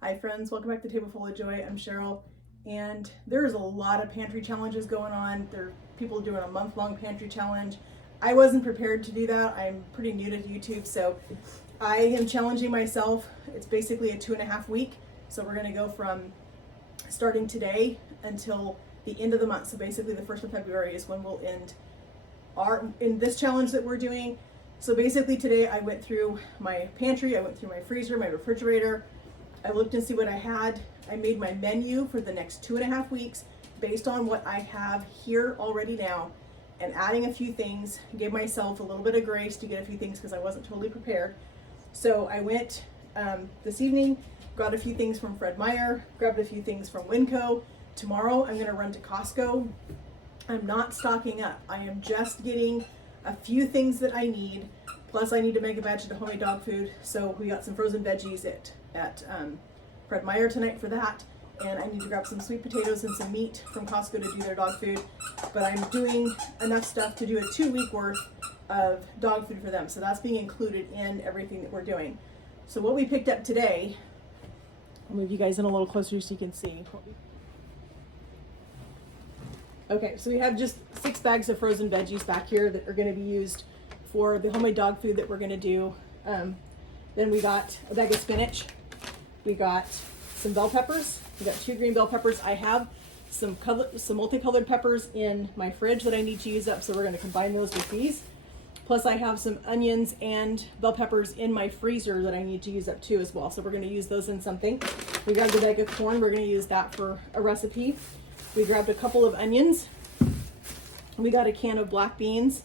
Hi friends, welcome back to Table Full of Joy. I'm Cheryl, and there's a lot of pantry challenges going on. There are people doing a month-long pantry challenge. I wasn't prepared to do that. I'm pretty new to YouTube, so I am challenging myself. It's basically a 2.5 week, so we're gonna go from starting today until the end of the month. So basically the 1st of February is when we'll end in this challenge that we're doing. So basically today I went through my pantry, I went through my freezer, my refrigerator. I looked and see what I had. I made my menu for the next 2.5 weeks based on what I have here already now, and adding a few things. Gave myself a little bit of grace to get a few things because I wasn't totally prepared. So I went this evening, got a few things from Fred Meyer, grabbed a few things from Winco. Tomorrow I'm gonna run to Costco. I'm not stocking up. I am just getting a few things that I need. Plus I need to make a batch of homemade dog food. So we got some frozen veggies at Fred Meyer tonight for that. And I need to grab some sweet potatoes and some meat from Costco to do their dog food. But I'm doing enough stuff to do a 2-week worth of dog food for them. So that's being included in everything that we're doing. So what we picked up today, I'll move you guys in a little closer so you can see. Okay, so we have just 6 bags of frozen veggies back here that are going to be used for the homemade dog food that we're going to do. Then we got a bag of spinach. We got some bell peppers. We got 2 green bell peppers. I have some multicolored peppers in my fridge that I need to use up, so we're going to combine those with these. Plus I have some onions and bell peppers in my freezer that I need to use up too as well, so we're going to use those in something. We grabbed a bag of corn. We're going to use that for a recipe. We grabbed a couple of onions. We got a can of black beans.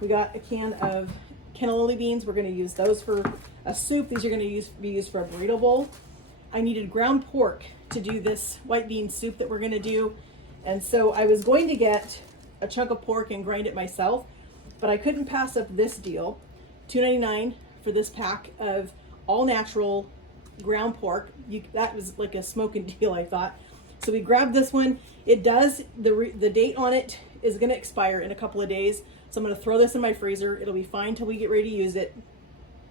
We got a can of cannellini beans. We're going to use those for a soup. These are going to be used for a burrito bowl. I needed ground pork to do this white bean soup that we're going to do. And so I was going to get a chunk of pork and grind it myself, but I couldn't pass up this deal. $2.99 for this pack of all natural ground pork. That was like a smoking deal, I thought. So we grabbed this one. It does, the date on it is going to expire in a couple of days. So I'm going to throw this in my freezer. It'll be fine till we get ready to use it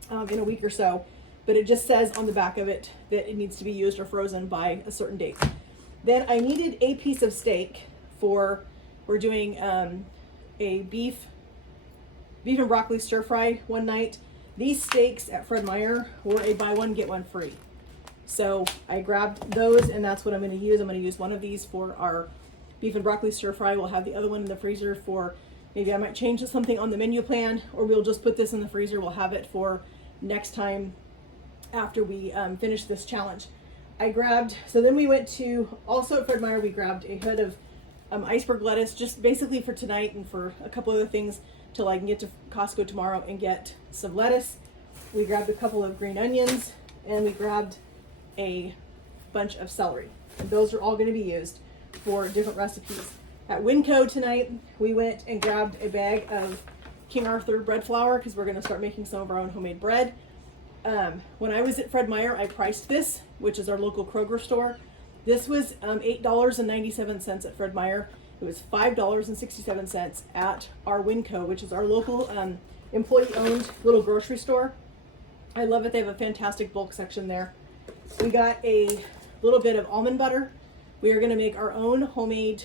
in a week or so. But it just says on the back of it that it needs to be used or frozen by a certain date. Then I needed a piece of steak for, we're doing a beef and broccoli stir fry one night. These steaks at Fred Meyer were a buy one, get one free. So I grabbed those, and that's what I'm going to use. I'm going to use one of these for our beef and broccoli stir fry. We'll have the other one in the freezer for, maybe I might change something on the menu plan, or we'll just put this in the freezer. We'll have it for next time after we finish this challenge. I grabbed, so then we went to, also at Fred Meyer, we grabbed a hood of iceberg lettuce, just basically for tonight and for a couple other things till I can get to Costco tomorrow and get some lettuce. We grabbed a couple of green onions, and we grabbed a bunch of celery. And those are all going to be used for different recipes. At Winco tonight, we went and grabbed a bag of King Arthur bread flour because we're going to start making some of our own homemade bread. When I was at Fred Meyer, I priced this, which is our local Kroger store. This was $8.97 at Fred Meyer. It was $5.67 at our Winco, which is our local employee-owned little grocery store. I love it. They have a fantastic bulk section there. We got a little bit of almond butter. We are going to make our own homemade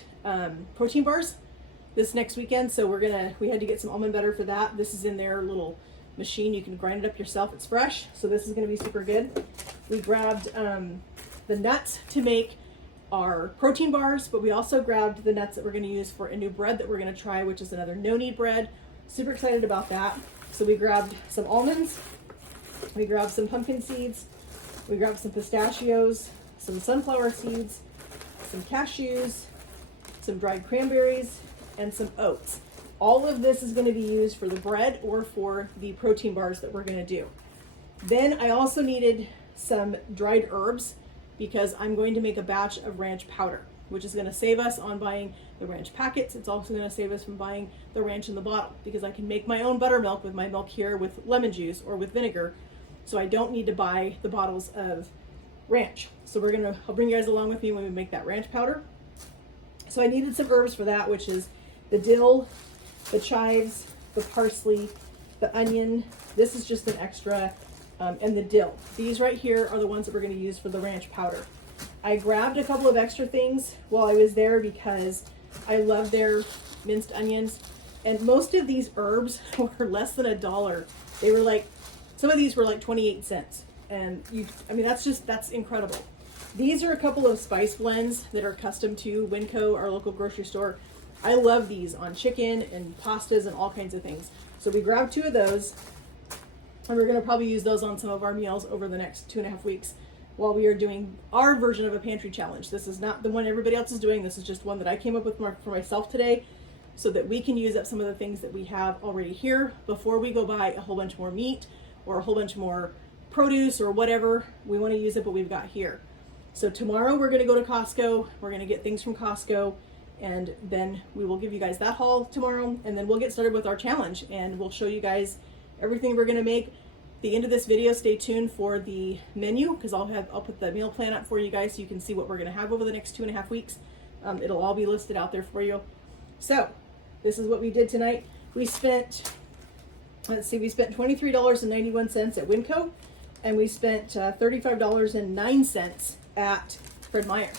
protein bars this next weekend. So we had to get some almond butter for that. This is in their little machine. You can grind it up yourself. It's fresh. So this is going to be super good. We grabbed the nuts to make our protein bars, but we also grabbed the nuts that we're going to use for a new bread that we're going to try, which is another no-knead bread. Super excited about that. So we grabbed some almonds. We grabbed some pumpkin seeds. We grabbed some pistachios, some sunflower seeds, some cashews, some dried cranberries, and some oats. All of this is going to be used for the bread or for the protein bars that we're going to do. Then I also needed some dried herbs because I'm going to make a batch of ranch powder, which is going to save us on buying the ranch packets. It's also going to save us from buying the ranch in the bottle because I can make my own buttermilk with my milk here with lemon juice or with vinegar. So I don't need to buy the bottles of ranch. So I'll bring you guys along with me when we make that ranch powder. So I needed some herbs for that, which is the dill, the chives, the parsley, the onion. This is just an extra and the dill. These right here are the ones that we're going to use for the ranch powder. I grabbed a couple of extra things while I was there because I love their minced onions, and most of these herbs were less than $1. They were like, some of these were like 28 cents, and I mean, that's incredible. These are a couple of spice blends that are custom to Winco, our local grocery store. I love these on chicken and pastas and all kinds of things. So we grabbed 2 of those, and we're going to probably use those on some of our meals over the next 2.5 weeks while we are doing our version of a pantry challenge. This is not the one everybody else is doing. This is just one that I came up with for myself today, so that we can use up some of the things that we have already here before we go buy a whole bunch more meat or a whole bunch more produce or whatever we want to use up what we've got here. So tomorrow we're going to go to Costco. We're going to get things from Costco, and then we will give you guys that haul tomorrow, and then we'll get started with our challenge, and we'll show you guys everything we're going to make. At the end of this video, stay tuned for the menu, because I'll put the meal plan up for you guys so you can see what we're going to have over the next 2.5 weeks. It'll all be listed out there for you. So this is what we did tonight. We spent, let's see, we spent $23.91 at Winco, and we spent $35.09 at Fred Meyer.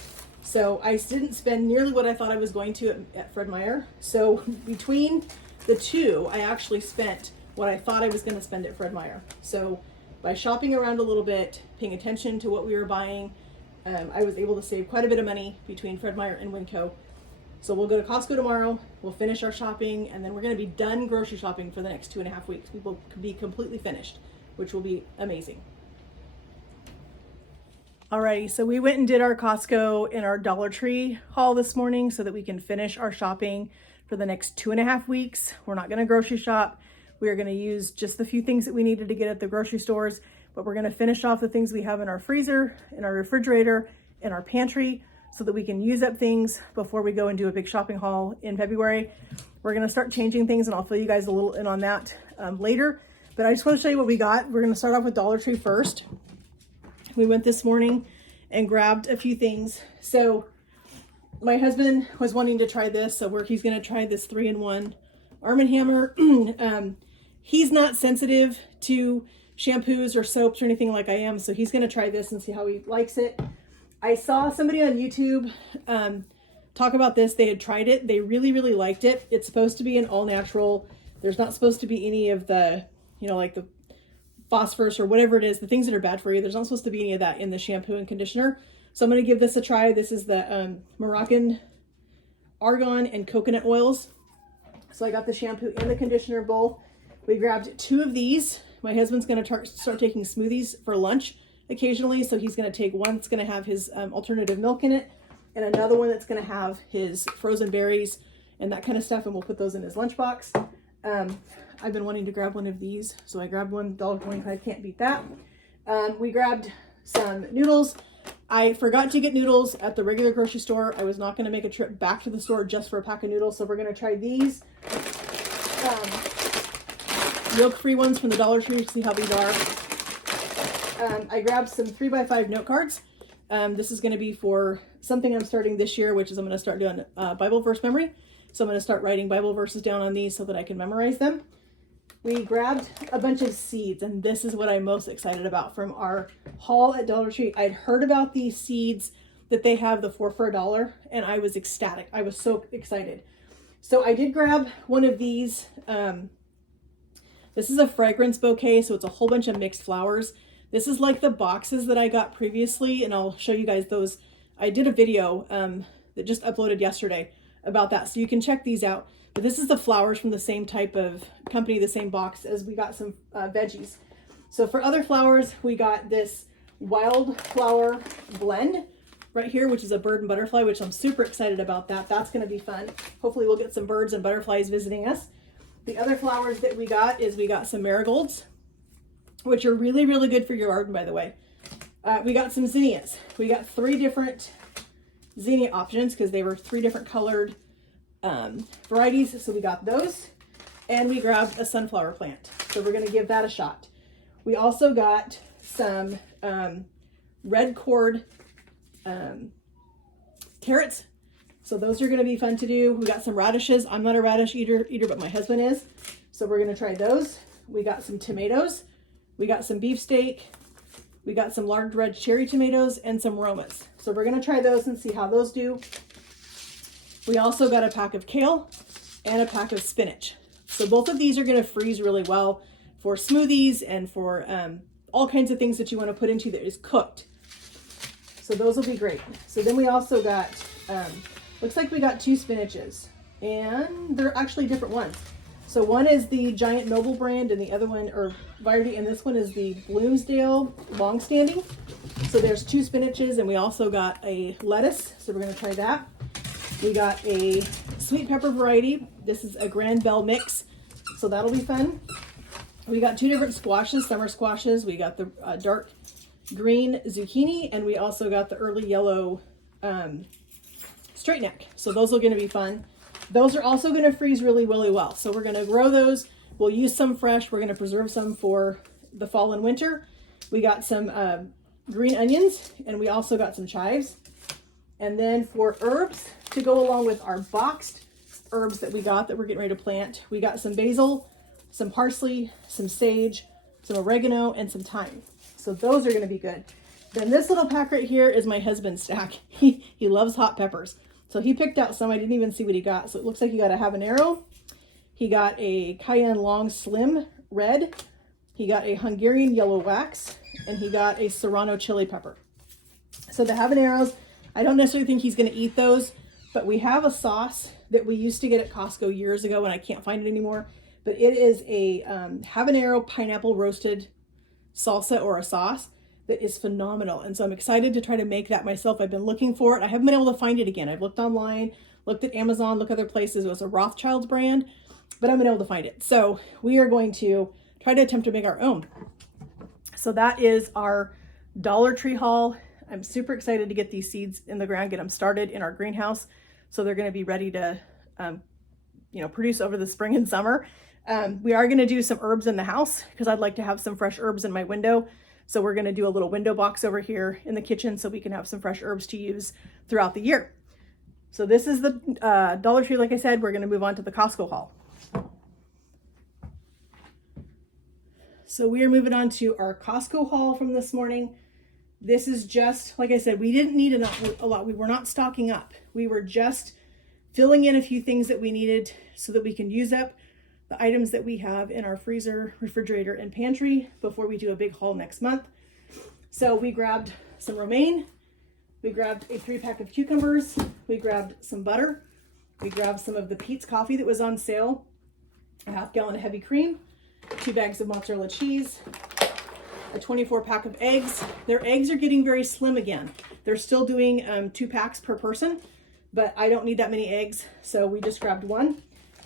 So I didn't spend nearly what I thought I was going to at Fred Meyer. So between the two, I actually spent what I thought I was going to spend at Fred Meyer. So by shopping around a little bit, paying attention to what we were buying, I was able to save quite a bit of money between Fred Meyer and Winco. So we'll go to Costco tomorrow, we'll finish our shopping, and then we're going to be done grocery shopping for the next 2.5 weeks. We will be completely finished, which will be amazing. Alrighty, so we went and did our Costco and our Dollar Tree haul this morning so that we can finish our shopping for the next 2.5 weeks. We're not going to grocery shop. We are going to use just the few things that we needed to get at the grocery stores, but we're going to finish off the things we have in our freezer, in our refrigerator, in our pantry, so that we can use up things before we go and do a big shopping haul in February. We're going to start changing things, and I'll fill you guys a little in on that later. But I just want to show you what we got. We're going to start off with Dollar Tree first. We went this morning and grabbed a few things. So my husband was wanting to try this, so he's going to try this 3-in-1 Arm & Hammer. He's not sensitive to shampoos or soaps or anything like I am, so he's going to try this and see how he likes it. I saw somebody on YouTube talk about this. They had tried it. They really, really liked it. It's supposed to be an all-natural. There's not supposed to be any of the, like the phosphorus or whatever it is, the things that are bad for you. There's not supposed to be any of that in the shampoo and conditioner. So I'm going to give this a try. This is the Moroccan argan and coconut oils. So I got the shampoo and the conditioner both. We grabbed 2 of these. My husband's going to start taking smoothies for lunch occasionally. So he's going to take one that's going to have his alternative milk in it, and another one that's going to have his frozen berries and that kind of stuff. And we'll put those in his lunchbox. I've been wanting to grab one of these, so I grabbed one, $1.25, can't beat that. We grabbed some noodles. I forgot to get noodles at the regular grocery store. I was not going to make a trip back to the store just for a pack of noodles, so we're going to try these yolk-free ones from the Dollar Tree to see how these are. I grabbed some 3x5 note cards. This is going to be for something I'm starting this year, which is I'm going to start doing Bible verse memory. So I'm going to start writing Bible verses down on these so that I can memorize them. We grabbed a bunch of seeds, and this is what I'm most excited about from our haul at Dollar Tree. I'd heard about these seeds that they have, the 4 for $1, and I was ecstatic. I was so excited. So I did grab one of these. This is a fragrance bouquet, so it's a whole bunch of mixed flowers. This is like the boxes that I got previously, and I'll show you guys those. I did a video that just uploaded yesterday about that, so you can check these out. But this is the flowers from the same type of company, the same box, as we got some veggies. So for other flowers, we got this wildflower blend right here, which is a bird and butterfly, which I'm super excited about that. That's going to be fun. Hopefully we'll get some birds and butterflies visiting us. The other flowers that we got some marigolds, which are really, really good for your garden, by the way. We got some zinnias. We got 3 different zinnia options because they were 3 different colored varieties. So we got those, and we grabbed a sunflower plant. So we're going to give that a shot. We also got some red cord carrots. So those are going to be fun to do. We got some radishes. I'm not a radish eater, but my husband is. So we're going to try those. We got some tomatoes. We got some beefsteak. We got some large red cherry tomatoes and some Romas. So we're gonna try those and see how those do. We also got a pack of kale and a pack of spinach. So both of these are gonna freeze really well for smoothies and for all kinds of things that you wanna put into that is cooked. So those will be great. So then we also got, looks like we got 2 spinaches, and they're actually different ones. So one is the Giant Noble brand and the other one, or variety, and this one is the Bloomsdale Longstanding. So there's 2 spinaches, and we also got a lettuce. So we're gonna try that. We got a sweet pepper variety. This is a Grand Bell mix. So that'll be fun. We got 2 different squashes, summer squashes. We got the dark green zucchini, and we also got the early yellow straight neck. So those are gonna be fun. Those are also gonna freeze really, really well. So we're gonna grow those. We'll use some fresh. We're gonna preserve some for the fall and winter. We got some green onions, and we also got some chives. And then for herbs to go along with our boxed herbs that we got that we're getting ready to plant, we got some basil, some parsley, some sage, some oregano, and some thyme. So those are gonna be good. Then this little pack right here is my husband's stack. He loves hot peppers. So he picked out some. I didn't even see what he got. So it looks like he got a habanero. He got a cayenne long slim red. He got a Hungarian yellow wax, and he got a serrano chili pepper. So the habaneros, I don't necessarily think he's gonna eat those, but we have a sauce that we used to get at Costco years ago, and I can't find it anymore. But it is a habanero pineapple roasted salsa or a sauce that is phenomenal. And so I'm excited to try to make that myself. I've been looking for it. I haven't been able to find it again. I've looked online, looked at Amazon, looked other places. It was a Rothschild's brand, but I haven't been able to find it. So we are going to try to attempt to make our own. So that is our Dollar Tree haul. I'm super excited to get these seeds in the ground, get them started in our greenhouse. So they're gonna be ready to produce over the spring and summer. We are gonna do some herbs in the house because I'd like to have some fresh herbs in my window. So we're gonna do a little window box over here in the kitchen so we can have some fresh herbs to use throughout the year. So this is the Dollar Tree. Like I said, we're gonna move on to the Costco haul. So we are moving on to our Costco haul from this morning. This is just, like I said, we didn't need a lot. We were not stocking up. We were just filling in a few things that we needed so that we can use up the items that we have in our freezer, refrigerator, and pantry before we do a big haul next month. So we grabbed some romaine, we grabbed a 3-pack of cucumbers, we grabbed some butter, we grabbed some of the Pete's coffee that was on sale, a 1/2 gallon of heavy cream, 2 bags of mozzarella cheese, a 24-pack of eggs. Their eggs are getting very slim again. They're still doing 2 packs per person, but I don't need that many eggs, so we just grabbed 1.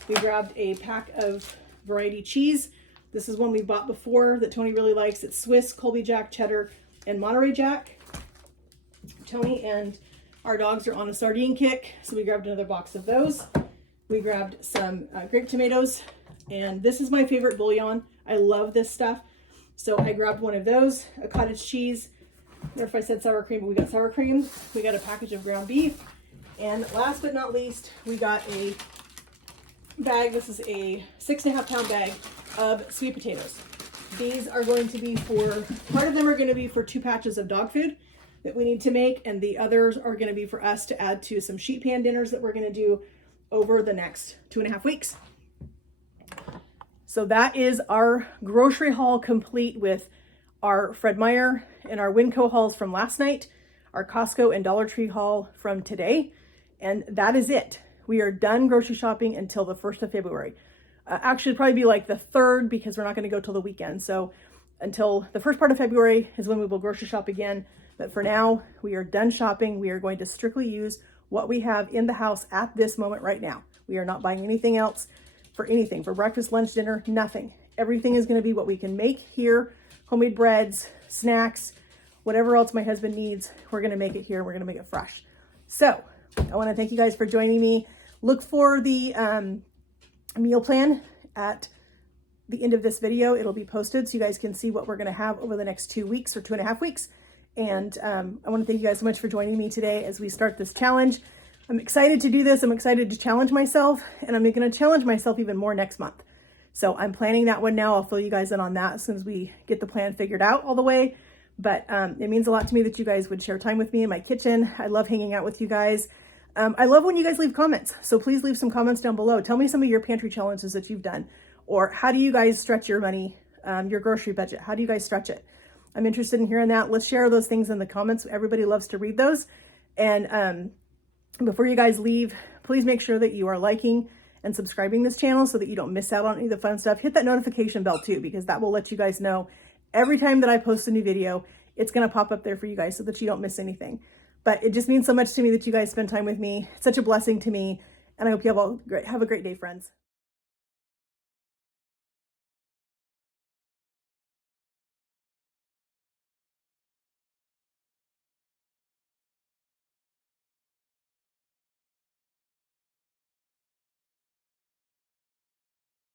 We grabbed a pack of variety cheese. This is one we bought before that Tony really likes. It's Swiss, Colby Jack, cheddar, and Monterey Jack. Tony and our dogs are on a sardine kick, so we grabbed another box of those. We grabbed some grape tomatoes, and this is my favorite bouillon. I love this stuff. So I grabbed one of those, a cottage cheese. I don't know if I said sour cream, but we got sour cream. We got a package of ground beef. And last but not least, we got a bag. This is a 6.5 pound bag of sweet potatoes. These are going to be part of them are going to be for 2 patches of dog food that we need to make, and the others are going to be for us to add to some sheet pan dinners that we're going to do over the next 2.5 weeks. So that is our grocery haul, complete with our Fred Meyer and our Winco hauls from last night, our Costco and Dollar Tree haul from today, and that is it. We are done grocery shopping until the 1st of February. Actually, probably be like the 3rd because we're not going to go till the weekend. So until the first part of February is when we will grocery shop again. But for now, we are done shopping. We are going to strictly use what we have in the house at this moment right now. We are not buying anything else for anything, for breakfast, lunch, dinner, nothing. Everything is going to be what we can make here. Homemade breads, snacks, whatever else my husband needs, we're going to make it here. We're going to make it fresh. So I want to thank you guys for joining me. Look for the meal plan at the end of this video. It'll be posted so you guys can see what we're going to have over the next 2 weeks or 2.5 weeks. And I want to thank you guys so much for joining me today as we start this challenge. I'm excited to do this. I'm excited to challenge myself, and I'm going to challenge myself even more next month. So I'm planning that one now. I'll fill you guys in on that as soon as we get the plan figured out all the way. But it means a lot to me that you guys would share time with me in my kitchen. I love hanging out with you guys. I love when you guys leave comments. So please leave some comments down below. Tell me some of your pantry challenges that you've done, or how do you guys stretch your money, your grocery budget? How do you guys stretch it? I'm interested in hearing that. Let's share those things in the comments. Everybody loves to read those. And before you guys leave, please make sure that you are liking and subscribing this channel so that you don't miss out on any of the fun stuff. Hit that notification bell too, because that will let you guys know every time that I post a new video. It's going to pop up there for you guys so that you don't miss anything. But it just means so much to me that you guys spend time with me. It's such a blessing to me. And I hope you have a great day, friends.